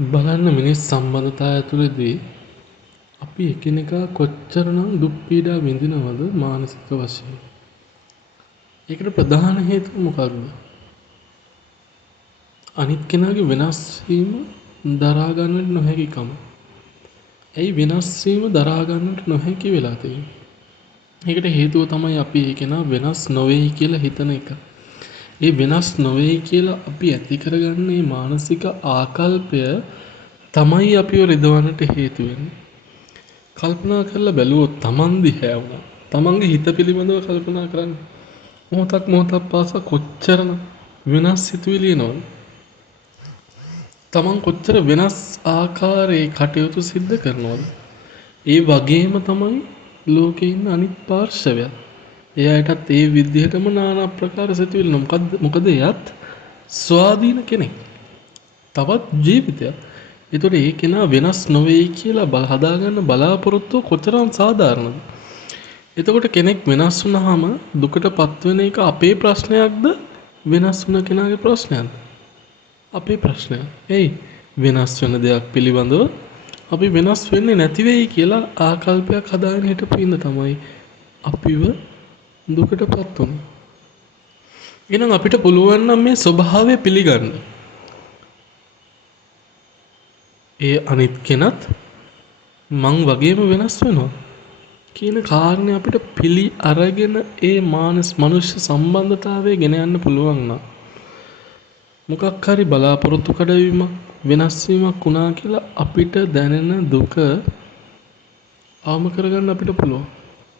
බලන්න මිනිස් සම්බන්ධතා ඇතුළේදී අපි එකිනෙකා කොච්චරනම් දුක් පීඩා විඳිනවද මානසික වශයෙන්. ඒකට ප්‍රධාන හේතුව මොකක්ද? අනිත් කෙනාගේ වෙනස් වීම දරා ගන්නට නොහැකිකම. ඇයි වෙනස් වීම දරා ගන්නට නොහැකි වෙලා තියෙන්නේ? ඒකට හේතුව තමයි අපි ඒ කෙනා වෙනස් නොවේයි කියලා හිතන එක. ඒ වෙනස් නොවේයි කියලා අපි ඇති කරගන්න මේ මානසික ආකල්පය තමයි අපිව රිදවන්නට හේතු වෙන්නේ. කල්පනා කරලා බැලුවොත් Taman දිහා වුණා. Tamanගේ හිත පිළිබඳව කල්පනා කරන්න. මොහොතක් පාසා කොච්චරන වෙනස් සිතුවිලි එනවද? Taman කොච්චර වෙනස් ආකාරයේ කටයුතු සිද්ධ කරනවද? ඒ වගේම තමයි ලෝකේ ඉන්න අනිත් පාර්ශවයත්. එයාටත් ඒ විදිහටම নানা ආකාර සිතුවිලි මොකද එයත් ස්වාධීන කෙනෙක්. තවත් ජීවිතයක්. ඒතකොට ඒ කෙනා වෙනස් නොවේයි කියලා හදාගන්න බලාපොරොත්තුව කොතරම් සාධාරණද? එතකොට කෙනෙක් වෙනස් වුණාම දුකටපත් වෙන එක අපේ ප්‍රශ්නයක්ද වෙනස් වුණ කෙනාගේ ප්‍රශ්නයක්ද? අපේ ප්‍රශ්නයක්. එයි වෙනස් වෙන දෙයක් පිළිබඳව අපි වෙනස් වෙන්නේ නැති වෙයි කියලා ආකල්පයක් හදාගෙන හිටපු ඉඳ තමයි අපිව දුකටපත් වුනේ. එහෙනම් අපිට පුළුවන් නම් මේ ස්වභාවය පිළිගන්න. ඒ අනිත් කෙනත් මං වගේම වෙනස් වෙනවා කියන කාරණේ අපිට පිළි අරගෙන ඒ මනුෂ්‍ය සම්බන්ධතාවය ගෙන යන්න පුළුවන් නම් මොකක් හරි බලාපොරොත්තු කඩවීමක් වෙනස් වීමක් වුණා කියලා අපිට දැනෙන දුක අවම කරගන්න අපිට පුළුවන්.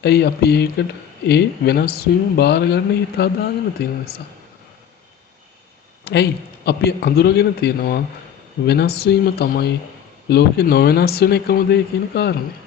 ඇයි අපි ඒකට ඒ වෙනස් වීම බාර ගන්න හිත හදාගෙන තියෙන නිසා. ඇයි අපි අඳුරගෙන තියෙනවා වෙනස් වීම තමයි ලෝකේ නොවෙනස් වෙන එකම දේ කියන කාරණේ.